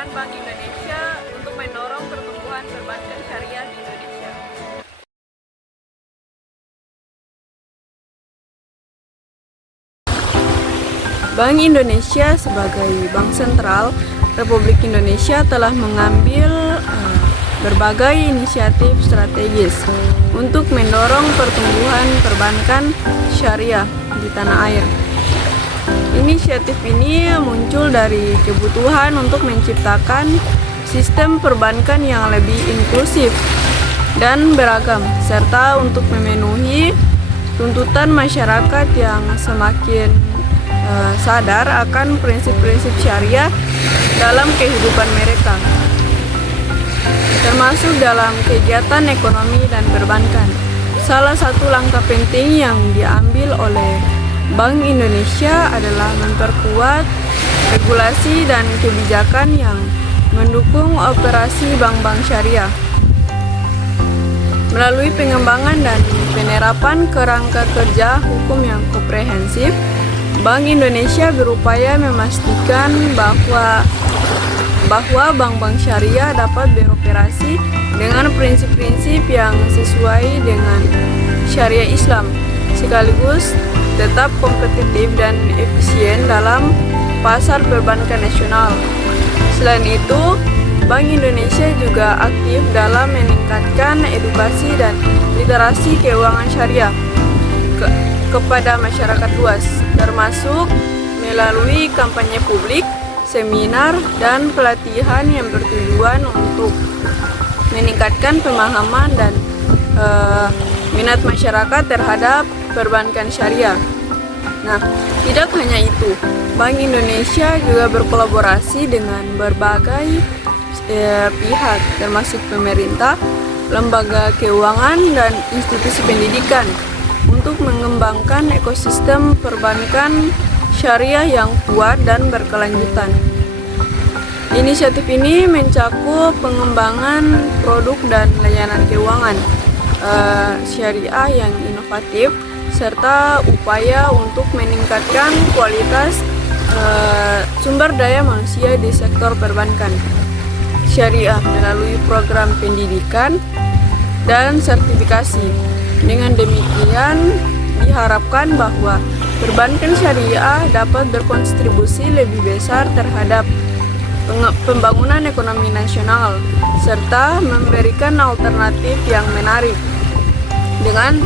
peran Bank Indonesia untuk mendorong pertumbuhan perbankan syariah di Indonesia. Bank Indonesia sebagai bank sentral Republik Indonesia telah mengambil berbagai inisiatif strategis untuk mendorong pertumbuhan perbankan syariah di tanah air. Inisiatif ini muncul dari kebutuhan untuk menciptakan sistem perbankan yang lebih inklusif dan beragam, serta untuk memenuhi tuntutan masyarakat yang semakin sadar akan prinsip-prinsip syariah dalam kehidupan mereka, termasuk dalam kegiatan ekonomi dan perbankan. Salah satu langkah penting yang diambil oleh Bank Indonesia adalah memperkuat regulasi dan kebijakan yang mendukung operasi bank-bank syariah. Melalui pengembangan dan penerapan kerangka kerja hukum yang komprehensif, Bank Indonesia berupaya memastikan bahwa bank-bank syariah dapat beroperasi dengan prinsip-prinsip yang sesuai dengan syariah Islam, sekaligus tetap kompetitif dan efisien dalam pasar perbankan nasional. Selain itu, Bank Indonesia juga aktif dalam meningkatkan edukasi dan literasi keuangan syariah kepada masyarakat luas, termasuk melalui kampanye publik, seminar, dan pelatihan yang bertujuan untuk meningkatkan pemahaman dan minat masyarakat terhadap perbankan syariah. Nah, tidak hanya itu, Bank Indonesia juga berkolaborasi dengan berbagai pihak, termasuk pemerintah, lembaga keuangan, dan institusi pendidikan untuk mengembangkan ekosistem perbankan syariah yang kuat dan berkelanjutan. Inisiatif ini mencakup pengembangan produk dan layanan keuangan syariah yang inovatif, serta upaya untuk meningkatkan kualitas sumber daya manusia di sektor perbankan syariah melalui program pendidikan dan sertifikasi. Dengan demikian, diharapkan bahwa perbankan syariah dapat berkontribusi lebih besar terhadap pembangunan ekonomi nasional, serta memberikan alternatif yang menarik. Dengan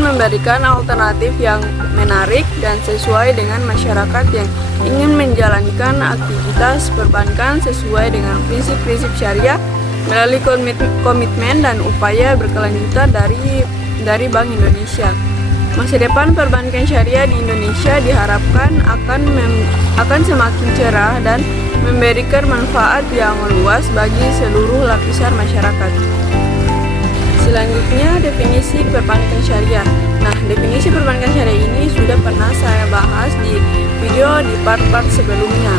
memberikan alternatif yang menarik dan sesuai dengan masyarakat yang ingin menjalankan aktivitas perbankan sesuai dengan prinsip-prinsip syariah melalui komitmen dan upaya berkelanjutan dari Bank Indonesia. Masa depan perbankan syariah di Indonesia diharapkan akan semakin cerah dan memberikan manfaat yang luas bagi seluruh lapisan masyarakat. Selanjutnya, definisi perbankan syariah. Nah, definisi perbankan syariah ini sudah pernah saya bahas di video di part-part sebelumnya,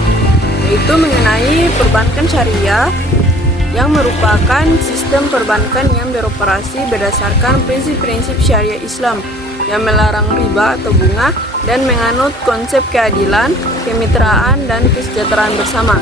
yaitu mengenai perbankan syariah yang merupakan sistem perbankan yang beroperasi berdasarkan prinsip-prinsip syariah Islam yang melarang riba atau bunga dan menganut konsep keadilan, kemitraan, dan kesejahteraan bersama.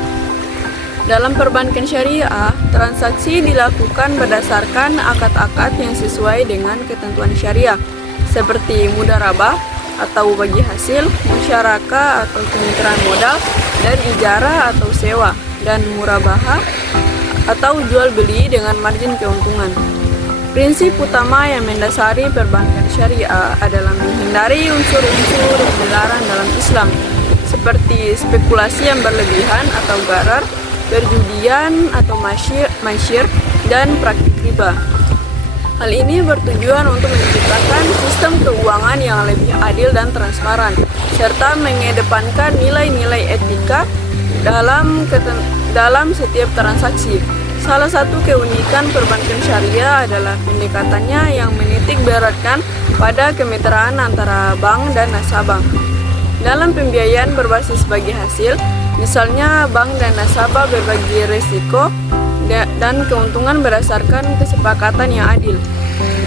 Dalam perbankan syariah, transaksi dilakukan berdasarkan akad-akad yang sesuai dengan ketentuan syariah, seperti mudharabah atau bagi hasil, musyarakah atau kemitraan modal, dan ijarah atau sewa, dan murabahah atau jual beli dengan margin keuntungan. Prinsip utama yang mendasari perbankan syariah adalah menghindari unsur-unsur yang dilarang dalam Islam, seperti spekulasi yang berlebihan atau gharar, perjudian atau masyir, dan praktik riba. Hal ini bertujuan untuk menciptakan sistem keuangan yang lebih adil dan transparan, serta mengedepankan nilai-nilai etika dalam setiap transaksi. Salah satu keunikan perbankan syariah adalah pendekatannya yang menitik beratkan pada kemitraan antara bank dan nasabah. Dalam pembiayaan berbasis bagi hasil, misalnya bank dan nasabah berbagi risiko dan keuntungan berdasarkan kesepakatan yang adil.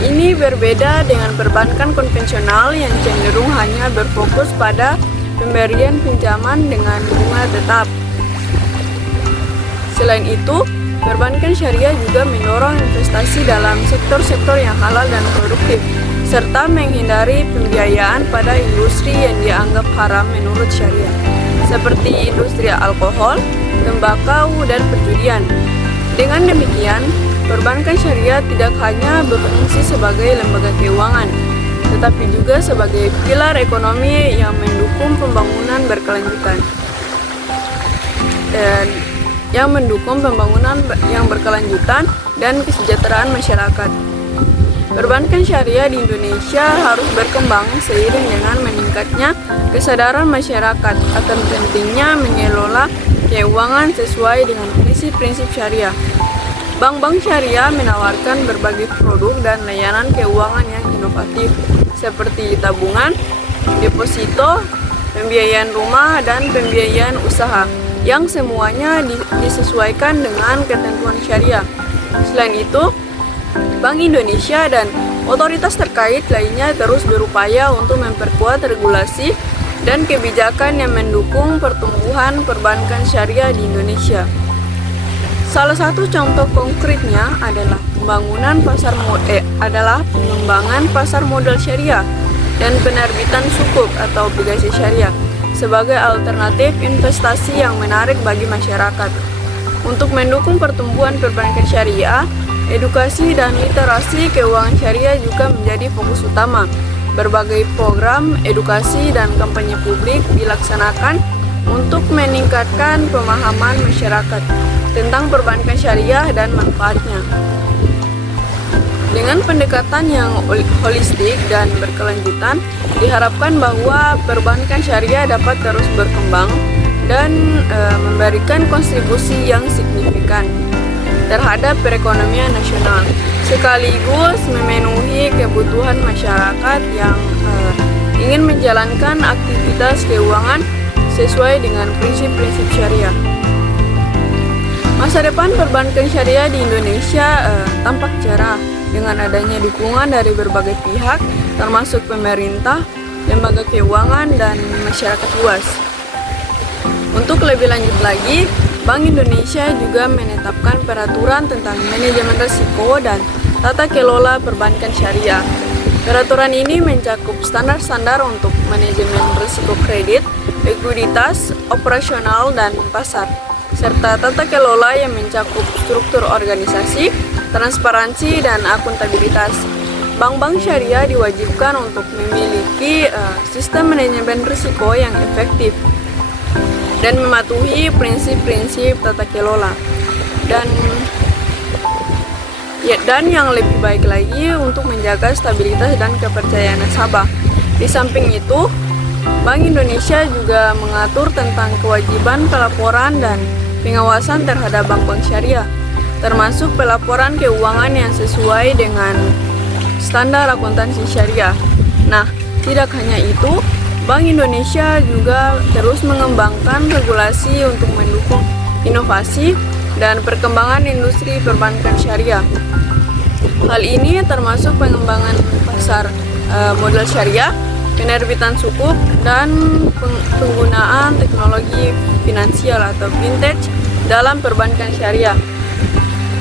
Ini berbeda dengan perbankan konvensional yang cenderung hanya berfokus pada pemberian pinjaman dengan bunga tetap. Selain itu, perbankan syariah juga mendorong investasi dalam sektor-sektor yang halal dan produktif, serta menghindari pembiayaan pada industri yang dianggap haram menurut syariah, seperti industri alkohol, tembakau, dan perjudian. Dengan demikian, perbankan syariah tidak hanya berfungsi sebagai lembaga keuangan, tetapi juga sebagai pilar ekonomi yang mendukung pembangunan berkelanjutan dan kesejahteraan masyarakat. Perbankan syariah di Indonesia harus berkembang seiring dengan meningkatnya kesadaran masyarakat akan pentingnya mengelola keuangan sesuai dengan prinsip-prinsip syariah. Bank-bank syariah menawarkan berbagai produk dan layanan keuangan yang inovatif seperti tabungan, deposito, pembiayaan rumah, dan pembiayaan usaha yang semuanya disesuaikan dengan ketentuan syariah. Selain itu, Bank Indonesia dan otoritas terkait lainnya terus berupaya untuk memperkuat regulasi dan kebijakan yang mendukung pertumbuhan perbankan syariah di Indonesia. Salah satu contoh konkretnya adalah pengembangan pasar modal syariah dan penerbitan sukuk atau obligasi syariah sebagai alternatif investasi yang menarik bagi masyarakat. Untuk mendukung pertumbuhan perbankan syariah, edukasi dan literasi keuangan syariah juga menjadi fokus utama. Berbagai program edukasi dan kampanye publik dilaksanakan untuk meningkatkan pemahaman masyarakat tentang perbankan syariah dan manfaatnya. Dengan pendekatan yang holistik dan berkelanjutan, diharapkan bahwa perbankan syariah dapat terus berkembang dan memberikan kontribusi yang signifikan terhadap perekonomian nasional, sekaligus memenuhi kebutuhan masyarakat yang ingin menjalankan aktivitas keuangan sesuai dengan prinsip-prinsip syariah. Masa depan perbankan syariah di Indonesia tampak cerah dengan adanya dukungan dari berbagai pihak, termasuk pemerintah, lembaga keuangan, dan masyarakat luas. Untuk lebih lanjut lagi, Bank Indonesia juga menetapkan peraturan tentang manajemen risiko dan tata kelola perbankan syariah. Peraturan ini mencakup standar-standar untuk manajemen risiko kredit, likuiditas, operasional, dan pasar, serta tata kelola yang mencakup struktur organisasi, transparansi, dan akuntabilitas. Bank-bank syariah diwajibkan untuk memiliki sistem manajemen risiko yang efektif dan mematuhi prinsip-prinsip tata kelola. Dan yang lebih baik lagi untuk menjaga stabilitas dan kepercayaan nasabah. Di samping itu, Bank Indonesia juga mengatur tentang kewajiban pelaporan dan pengawasan terhadap bank-bank syariah, termasuk pelaporan keuangan yang sesuai dengan standar akuntansi syariah. Nah, tidak hanya itu, Bank Indonesia juga terus mengembangkan regulasi untuk mendukung inovasi dan perkembangan industri perbankan syariah. Hal ini termasuk pengembangan pasar modal syariah, penerbitan sukuk, dan penggunaan teknologi finansial atau fintech dalam perbankan syariah.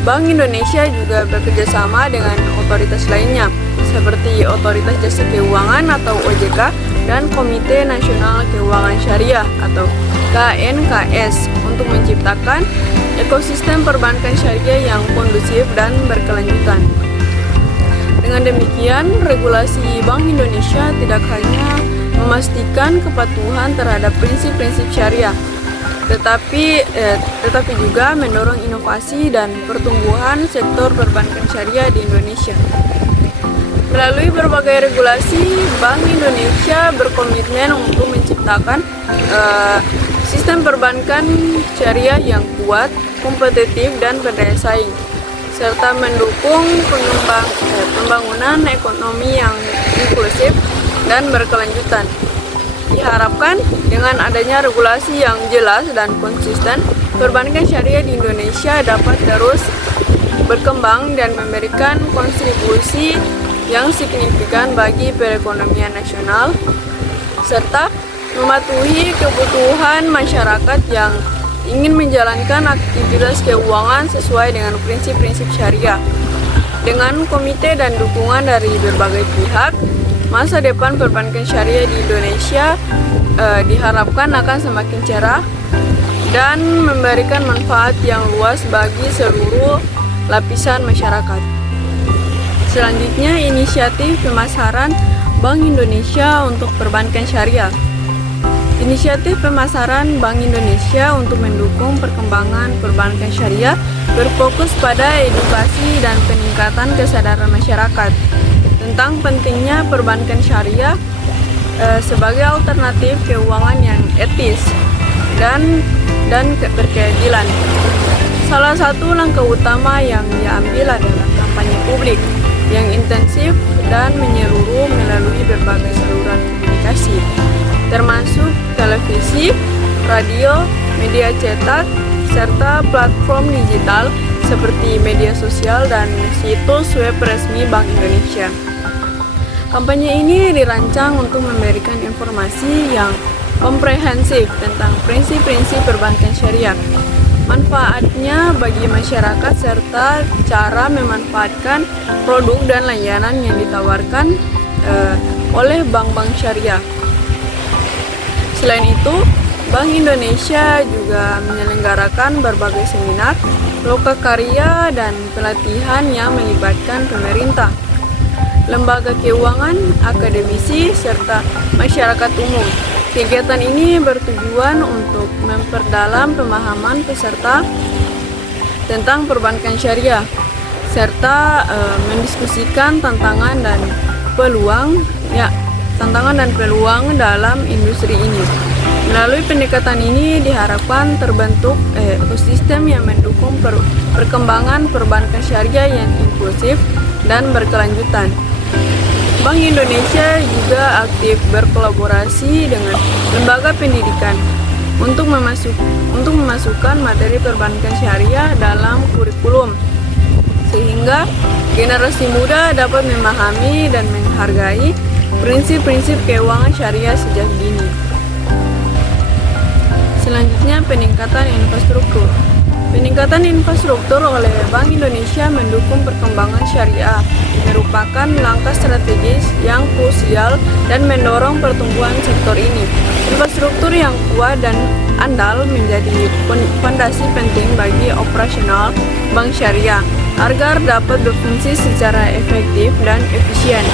Bank Indonesia juga bekerjasama dengan otoritas lainnya, seperti Otoritas Jasa Keuangan atau OJK dan Komite Nasional Keuangan Syariah atau KNKS untuk menciptakan ekosistem perbankan syariah yang kondusif dan berkelanjutan. Dengan demikian, regulasi Bank Indonesia tidak hanya memastikan kepatuhan terhadap prinsip-prinsip syariah, tetapi juga mendorong inovasi dan pertumbuhan sektor perbankan syariah di Indonesia. Melalui berbagai regulasi, Bank Indonesia berkomitmen untuk menciptakan sistem perbankan syariah yang kuat, kompetitif, dan berdaya saing, serta mendukung pembangunan ekonomi yang inklusif dan berkelanjutan. Diharapkan dengan adanya regulasi yang jelas dan konsisten, perbankan syariah di Indonesia dapat terus berkembang dan memberikan kontribusi yang signifikan bagi perekonomian nasional, serta mematuhi kebutuhan masyarakat yang ingin menjalankan aktivitas keuangan sesuai dengan prinsip-prinsip syariah. Dengan komite dan dukungan dari berbagai pihak, masa depan perbankan syariah di Indonesia diharapkan akan semakin cerah dan memberikan manfaat yang luas bagi seluruh lapisan masyarakat. Selanjutnya, inisiatif pemasaran Bank Indonesia untuk perbankan syariah. Inisiatif pemasaran Bank Indonesia untuk mendukung perkembangan perbankan syariah berfokus pada edukasi dan peningkatan kesadaran masyarakat tentang pentingnya perbankan syariah sebagai alternatif keuangan yang etis dan berkeadilan. Salah satu langkah utama yang diambil adalah kampanye publik yang intensif dan menyeluruh melalui berbagai saluran komunikasi, termasuk televisi, radio, media cetak, serta platform digital seperti media sosial dan situs web resmi Bank Indonesia. Kampanye ini dirancang untuk memberikan informasi yang komprehensif tentang prinsip-prinsip perbankan syariah, manfaatnya bagi masyarakat, serta cara memanfaatkan produk dan layanan yang ditawarkan oleh bank-bank syariah. Selain itu, Bank Indonesia juga menyelenggarakan berbagai seminar, lokakarya, dan pelatihan yang melibatkan pemerintah, lembaga keuangan, akademisi, serta masyarakat umum. Kegiatan ini bertujuan untuk memperdalam pemahaman peserta tentang perbankan syariah, serta mendiskusikan tantangan dan peluang dalam industri ini. Melalui pendekatan ini diharapkan terbentuk ekosistem yang mendukung perkembangan perbankan syariah yang inklusif dan berkelanjutan. Bank Indonesia juga aktif berkolaborasi dengan lembaga pendidikan untuk memasukkan materi perbankan syariah dalam kurikulum, sehingga generasi muda dapat memahami dan menghargai prinsip-prinsip keuangan syariah sejak dini. Selanjutnya, peningkatan infrastruktur. Peningkatan infrastruktur oleh Bank Indonesia mendukung perkembangan syariah merupakan langkah strategis yang krusial dan mendorong pertumbuhan sektor ini. Infrastruktur yang kuat dan andal menjadi fondasi penting bagi operasional bank syariah agar dapat berfungsi secara efektif dan efisien.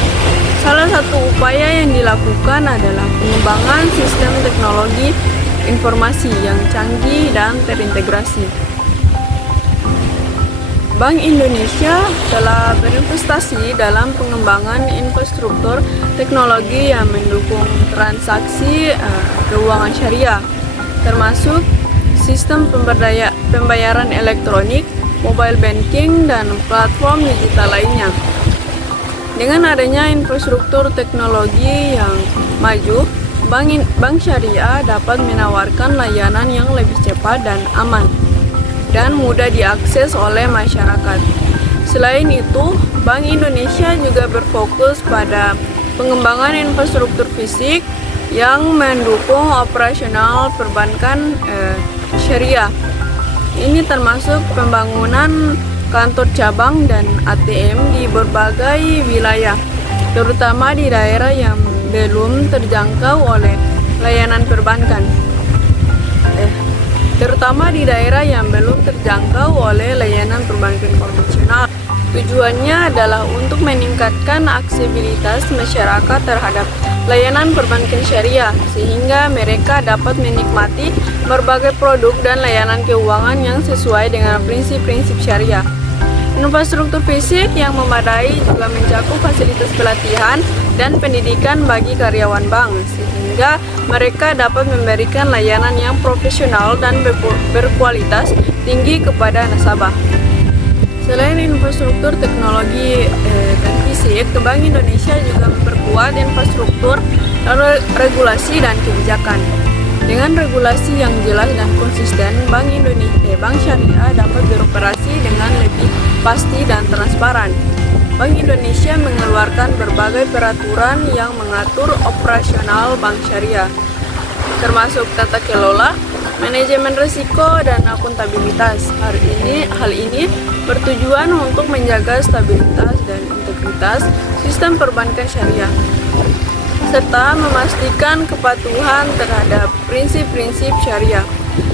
Salah satu upaya yang dilakukan adalah pengembangan sistem teknologi informasi yang canggih dan terintegrasi. Bank Indonesia telah berinvestasi dalam pengembangan infrastruktur teknologi yang mendukung transaksi keuangan syariah, termasuk sistem pembayaran elektronik, mobile banking, dan platform digital lainnya. Dengan adanya infrastruktur teknologi yang maju, bank syariah dapat menawarkan layanan yang lebih cepat dan aman dan mudah diakses oleh masyarakat. Selain itu, Bank Indonesia juga berfokus pada pengembangan infrastruktur fisik yang mendukung operasional perbankan syariah. Ini termasuk pembangunan kantor cabang dan ATM di berbagai wilayah, terutama di daerah yang belum terjangkau oleh layanan perbankan. Konvensional. Tujuannya adalah untuk meningkatkan aksesibilitas masyarakat terhadap layanan perbankan syariah, sehingga mereka dapat menikmati berbagai produk dan layanan keuangan yang sesuai dengan prinsip-prinsip syariah. Infrastruktur fisik yang memadai juga mencakup fasilitas pelatihan dan pendidikan bagi karyawan bank, sehingga mereka dapat memberikan layanan yang profesional dan berkualitas tinggi kepada nasabah. Selain infrastruktur teknologi dan fisik, Bank Indonesia juga memperkuat infrastruktur, regulasi, dan kebijakan. Dengan regulasi yang jelas dan konsisten, Bank Syariah dapat beroperasi dengan lebih pasti dan transparan. Bank Indonesia mengeluarkan berbagai peraturan yang mengatur operasional bank syariah, termasuk tata kelola, manajemen risiko, dan akuntabilitas. Hal ini bertujuan untuk menjaga stabilitas dan integritas sistem perbankan syariah, serta memastikan kepatuhan terhadap prinsip-prinsip syariah.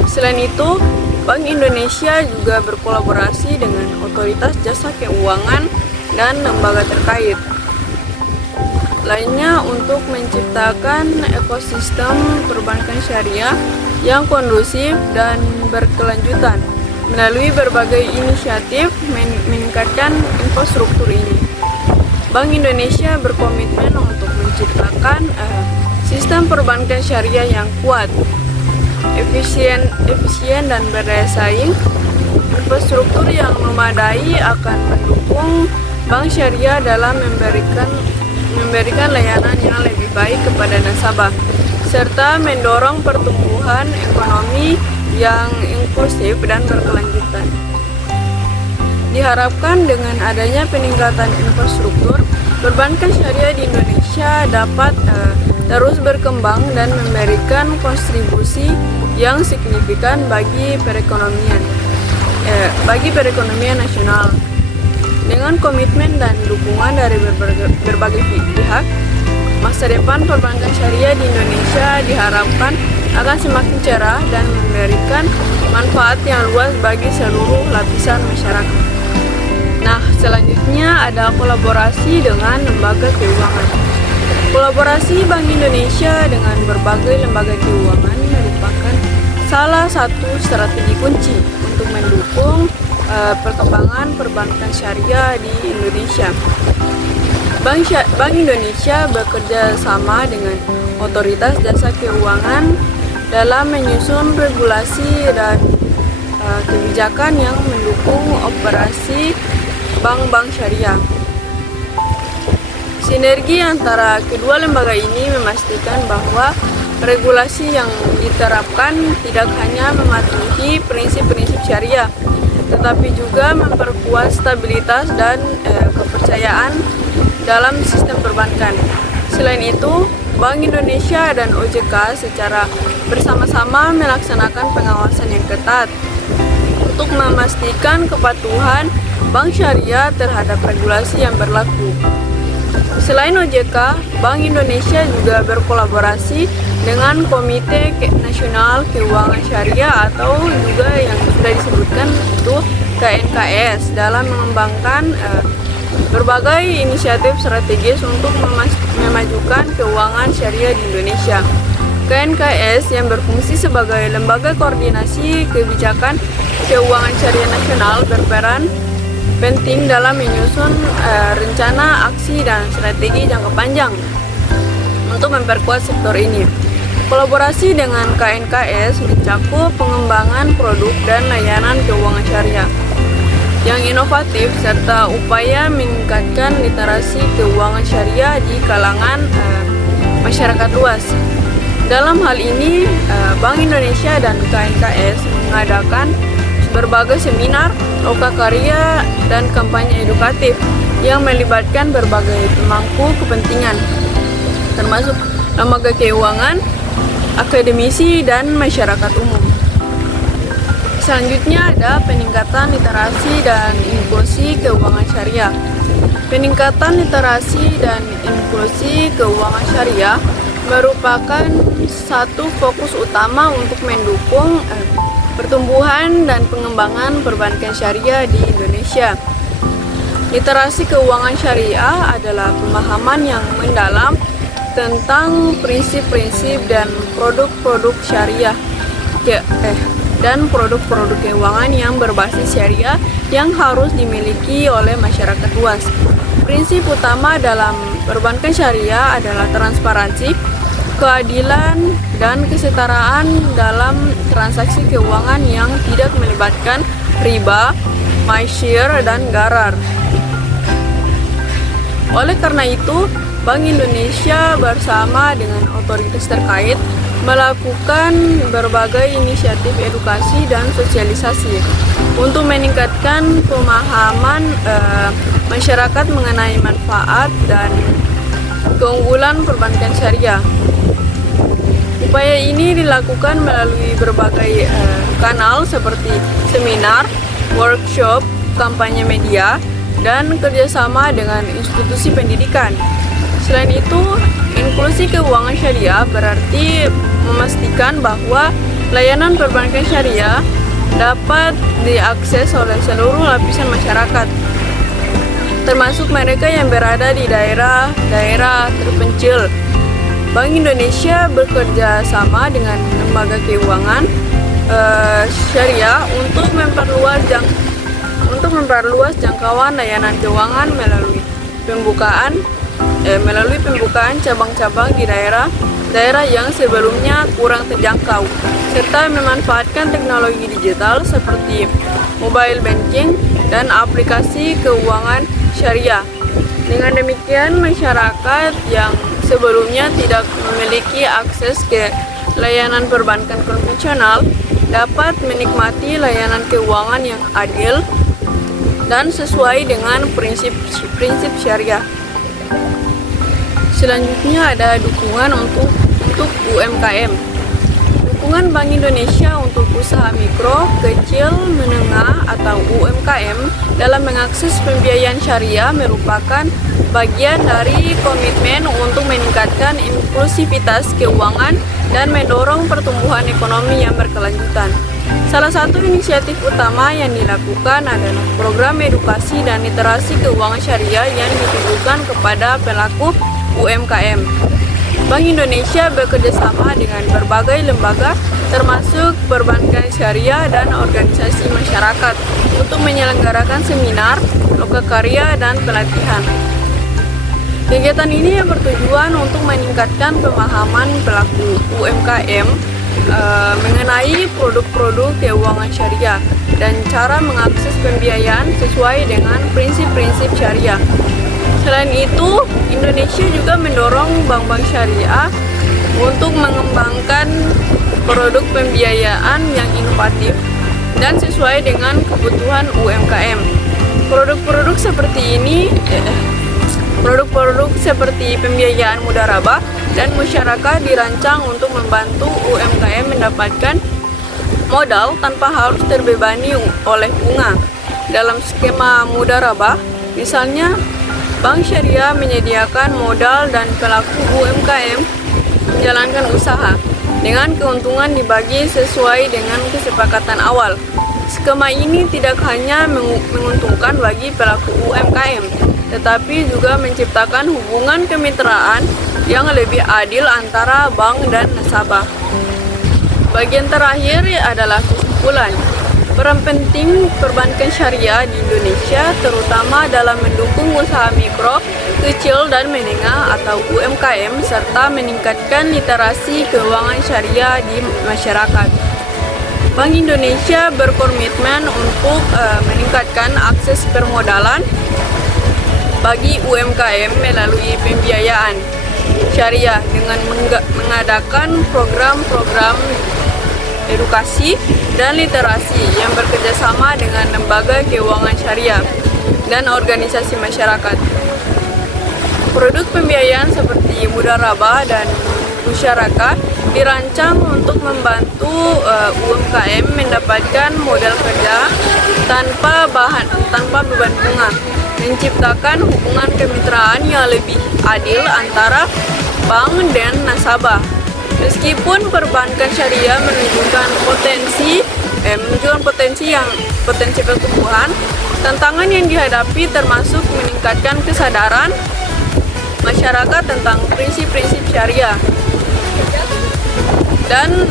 Selain itu, Bank Indonesia juga berkolaborasi dengan otoritas jasa keuangan dan lembaga terkait lainnya untuk menciptakan ekosistem perbankan syariah yang kondusif dan berkelanjutan. Melalui berbagai inisiatif meningkatkan infrastruktur ini, Bank Indonesia berkomitmen untuk menciptakan sistem perbankan syariah yang kuat, efisien dan berdaya saing. Infrastruktur yang memadai akan mendukung bank syariah dalam memberikan layanan yang lebih baik kepada nasabah, serta mendorong pertumbuhan ekonomi yang inklusif dan berkelanjutan. Diharapkan dengan adanya peningkatan infrastruktur, perbankan syariah di Indonesia dapat terus berkembang dan memberikan kontribusi yang signifikan bagi perekonomian nasional. Dengan komitmen dan dukungan dari berbagai pihak, masa depan perbankan syariah di Indonesia diharapkan akan semakin cerah dan memberikan manfaat yang luas bagi seluruh lapisan masyarakat. Nah, selanjutnya ada kolaborasi dengan lembaga keuangan. Kolaborasi Bank Indonesia dengan berbagai lembaga keuangan merupakan salah satu strategi kunci untuk mendukung perkembangan perbankan syariah di Indonesia. Bank Indonesia bekerja sama dengan otoritas jasa keuangan dalam menyusun regulasi dan kebijakan yang mendukung operasi bank-bank syariah. Sinergi antara kedua lembaga ini memastikan bahwa regulasi yang diterapkan tidak hanya mematuhi prinsip-prinsip syariah, tetapi juga memperkuat stabilitas dan kepercayaan dalam sistem perbankan. Selain itu, Bank Indonesia dan OJK secara bersama-sama melaksanakan pengawasan yang ketat untuk memastikan kepatuhan bank syariah terhadap regulasi yang berlaku. Selain OJK, Bank Indonesia juga berkolaborasi dengan Komite Nasional Keuangan Syariah atau juga yang sudah disebutkan itu KNKS dalam mengembangkan berbagai inisiatif strategis untuk memajukan keuangan syariah di Indonesia. KNKS yang berfungsi sebagai lembaga koordinasi kebijakan keuangan syariah nasional berperan penting dalam menyusun rencana aksi dan strategi jangka panjang untuk memperkuat sektor ini. Kolaborasi dengan KNKS mencakup pengembangan produk dan layanan keuangan syariah yang inovatif serta upaya meningkatkan literasi keuangan syariah di kalangan masyarakat luas. Dalam hal ini, Bank Indonesia dan KNKS mengadakan berbagai seminar, lokakarya, dan kampanye edukatif yang melibatkan berbagai pemangku kepentingan, termasuk lembaga keuangan, akademisi, dan masyarakat umum. Selanjutnya ada peningkatan literasi dan inklusi keuangan syariah. Peningkatan literasi dan inklusi keuangan syariah merupakan satu fokus utama untuk mendukung pertumbuhan dan pengembangan perbankan syariah di Indonesia. Literasi keuangan syariah adalah pemahaman yang mendalam tentang prinsip-prinsip dan produk-produk syariah dan produk-produk keuangan yang berbasis syariah yang harus dimiliki oleh masyarakat luas. Prinsip utama dalam perbankan syariah adalah transparansi, keadilan, dan kesetaraan dalam transaksi keuangan yang tidak melibatkan riba, maisir, dan gharar. Oleh karena itu, Bank Indonesia bersama dengan otoritas terkait melakukan berbagai inisiatif edukasi dan sosialisasi untuk meningkatkan pemahaman masyarakat mengenai manfaat dan keunggulan perbankan syariah. Upaya ini dilakukan melalui berbagai kanal seperti seminar, workshop, kampanye media, dan kerjasama dengan institusi pendidikan. Selain itu, inklusi keuangan syariah berarti memastikan bahwa layanan perbankan syariah dapat diakses oleh seluruh lapisan masyarakat, termasuk mereka yang berada di daerah-daerah terpencil. Bank Indonesia bekerja sama dengan lembaga keuangan syariah untuk memperluas jangkauan layanan keuangan melalui pembukaan cabang-cabang di daerah yang sebelumnya kurang terjangkau, serta memanfaatkan teknologi digital seperti mobile banking dan aplikasi keuangan syariah. Dengan demikian, masyarakat yang sebelumnya tidak memiliki akses ke layanan perbankan konvensional dapat menikmati layanan keuangan yang adil dan sesuai dengan prinsip syariah. Selanjutnya ada dukungan untuk UMKM. Dukungan Bank Indonesia untuk usaha mikro, kecil, menengah atau UMKM dalam mengakses pembiayaan syariah merupakan bagian dari komitmen untuk meningkatkan inklusivitas keuangan dan mendorong pertumbuhan ekonomi yang berkelanjutan. Salah satu inisiatif utama yang dilakukan adalah program edukasi dan literasi keuangan syariah yang ditujukan kepada pelaku UMKM. Bank Indonesia bekerjasama dengan berbagai lembaga termasuk perbankan syariah dan organisasi masyarakat untuk menyelenggarakan seminar, lokakarya, dan pelatihan. Kegiatan ini bertujuan untuk meningkatkan pemahaman pelaku UMKM mengenai produk-produk keuangan syariah dan cara mengakses pembiayaan sesuai dengan prinsip-prinsip syariah. Selain itu, Indonesia juga mendorong bank-bank syariah untuk mengembangkan produk pembiayaan yang inovatif dan sesuai dengan kebutuhan UMKM. Produk-produk seperti pembiayaan mudharabah dan musyarakah dirancang untuk membantu UMKM mendapatkan modal tanpa harus terbebani oleh bunga. Dalam skema mudharabah, misalnya, Bank Syariah menyediakan modal dan pelaku UMKM menjalankan usaha dengan keuntungan dibagi sesuai dengan kesepakatan awal. Skema ini tidak hanya menguntungkan bagi pelaku UMKM, tetapi juga menciptakan hubungan kemitraan yang lebih adil antara bank dan nasabah. Bagian terakhir adalah kesimpulan. Peran penting perbankan syariah di Indonesia terutama dalam mendukung usaha mikro, kecil, dan menengah atau UMKM serta meningkatkan literasi keuangan syariah di masyarakat. Bank Indonesia berkomitmen untuk meningkatkan akses permodalan bagi UMKM melalui pembiayaan syariah dengan mengadakan program-program edukasi dan literasi yang bekerjasama dengan lembaga keuangan syariah dan organisasi masyarakat. Produk pembiayaan seperti mudharabah dan musyarakah dirancang untuk membantu UMKM mendapatkan modal kerja tanpa beban bunga, menciptakan hubungan kemitraan yang lebih adil antara bank dan nasabah. Meskipun perbankan syariah menunjukkan potensi pertumbuhan, tantangan yang dihadapi termasuk meningkatkan kesadaran masyarakat tentang prinsip-prinsip syariah dan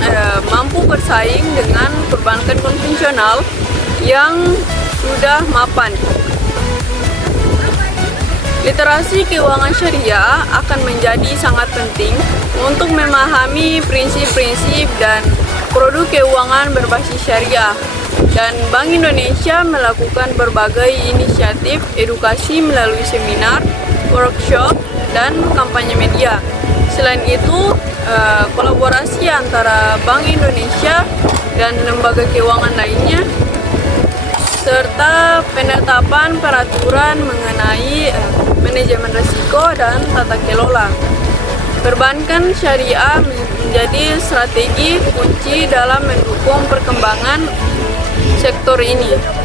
mampu bersaing dengan perbankan konvensional yang sudah mapan. Literasi keuangan syariah akan menjadi sangat penting untuk memahami prinsip-prinsip dan produk keuangan berbasis syariah. Dan Bank Indonesia melakukan berbagai inisiatif edukasi melalui seminar, workshop, dan kampanye media. Selain itu, kolaborasi antara Bank Indonesia dan lembaga keuangan lainnya serta penetapan peraturan mengenai manajemen risiko dan tata kelola perbankan syariah menjadi strategi kunci dalam mendukung perkembangan sektor ini.